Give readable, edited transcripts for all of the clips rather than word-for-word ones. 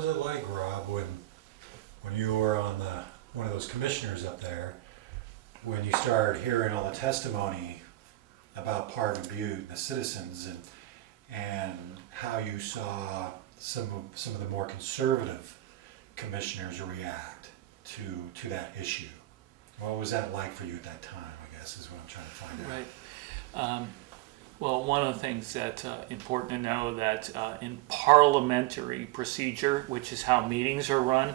was it like, Rob, when you were on one of those commissioners up there, when you started hearing all the testimony about Parvin Butte and the citizens, and how you saw some of the more conservative commissioners react to that issue? What was that like for you at that time, I guess, is what I'm trying to find out. Right. Well, one of the things that's important to know that in parliamentary procedure, which is how meetings are run,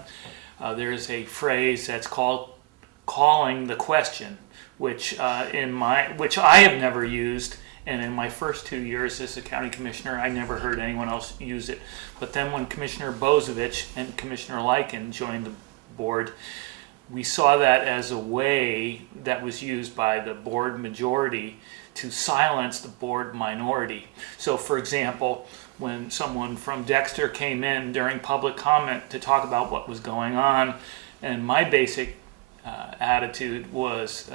there's a phrase that's called calling the question, which I have never used, and in my first 2 years as a county commissioner, I never heard anyone else use it. But then when Commissioner Bozovich and Commissioner Lycan joined the board, we saw that as a way that was used by the board majority to silence the board minority. So for example, when someone from Dexter came in during public comment to talk about what was going on, and my basic attitude was,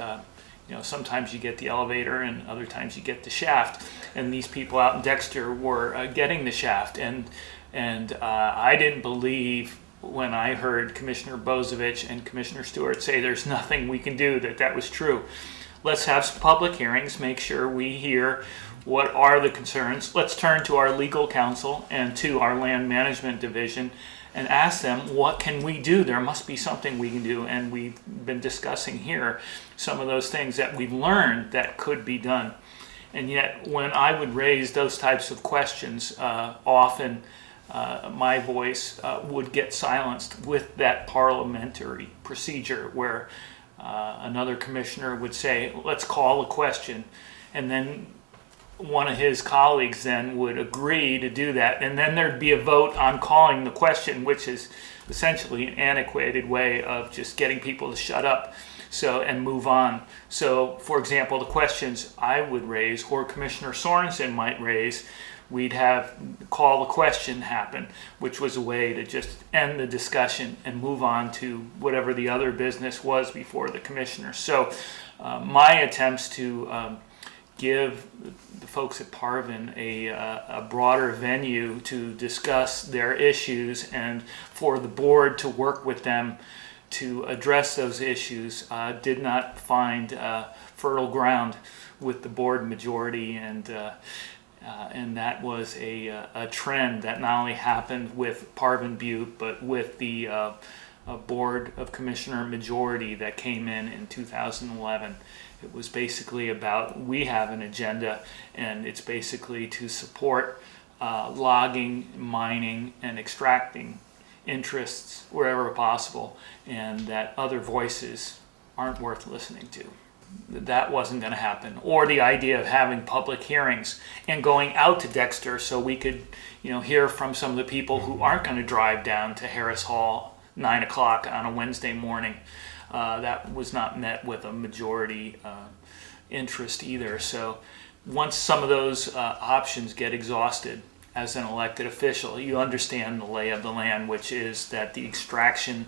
sometimes you get the elevator and other times you get the shaft, and these people out in Dexter were getting the shaft, and I didn't believe when I heard Commissioner Bozovich and Commissioner Stewart say there's nothing we can do, that was true. Let's have some public hearings, make sure we hear what are the concerns. Let's turn to our legal counsel and to our land management division and ask them, what can we do? There must be something we can do, and we've been discussing here some of those things that we've learned that could be done. And yet when I would raise those types of questions, often my voice would get silenced with that parliamentary procedure where another commissioner would say, let's call a question, and then one of his colleagues then would agree to do that, and then there'd be a vote on calling the question, which is essentially an antiquated way of just getting people to shut up and move on. So for example, the questions I would raise or Commissioner Sorensen might raise, we'd have call the question happen, which was a way to just end the discussion and move on to whatever the other business was before the commissioner. So my attempts to give the folks at Parvin a broader venue to discuss their issues and for the board to work with them to address those issues did not find fertile ground with the board majority, and that was a trend that not only happened with Parvin Butte, but with the Board of Commissioner majority that came in 2011. It was basically about, we have an agenda, and it's basically to support logging, mining, and extracting interests wherever possible, and that other voices aren't worth listening to. That wasn't going to happen. Or the idea of having public hearings and going out to Dexter so we could, hear from some of the people who aren't going to drive down to Harris Hall 9 o'clock on a Wednesday morning. That was not met with a majority interest either. So once some of those options get exhausted as an elected official, you understand the lay of the land, which is that the extraction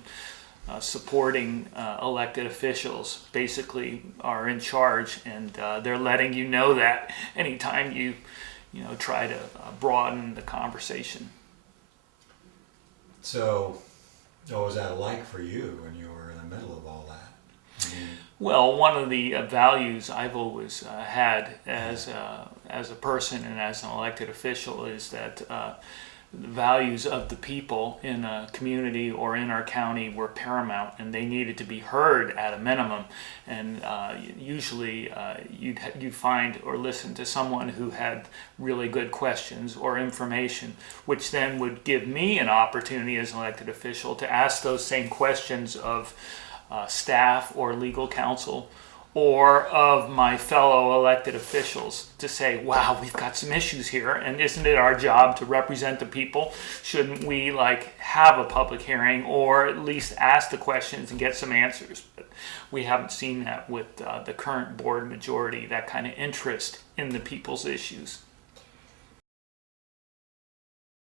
supporting elected officials basically are in charge, and they're letting you know that anytime you try to broaden the conversation. So what was that like for you when you were in the middle of all that? Well, one of the values I've always had as a person and as an elected official is that the values of the people in a community or in our county were paramount, and they needed to be heard at a minimum. And usually you'd find or listen to someone who had really good questions or information, which then would give me an opportunity as an elected official to ask those same questions of staff or legal counsel or of my fellow elected officials to say, wow, we've got some issues here, and isn't it our job to represent the people? Shouldn't we have a public hearing or at least ask the questions and get some answers? But we haven't seen that with the current board majority, that kind of interest in the people's issues.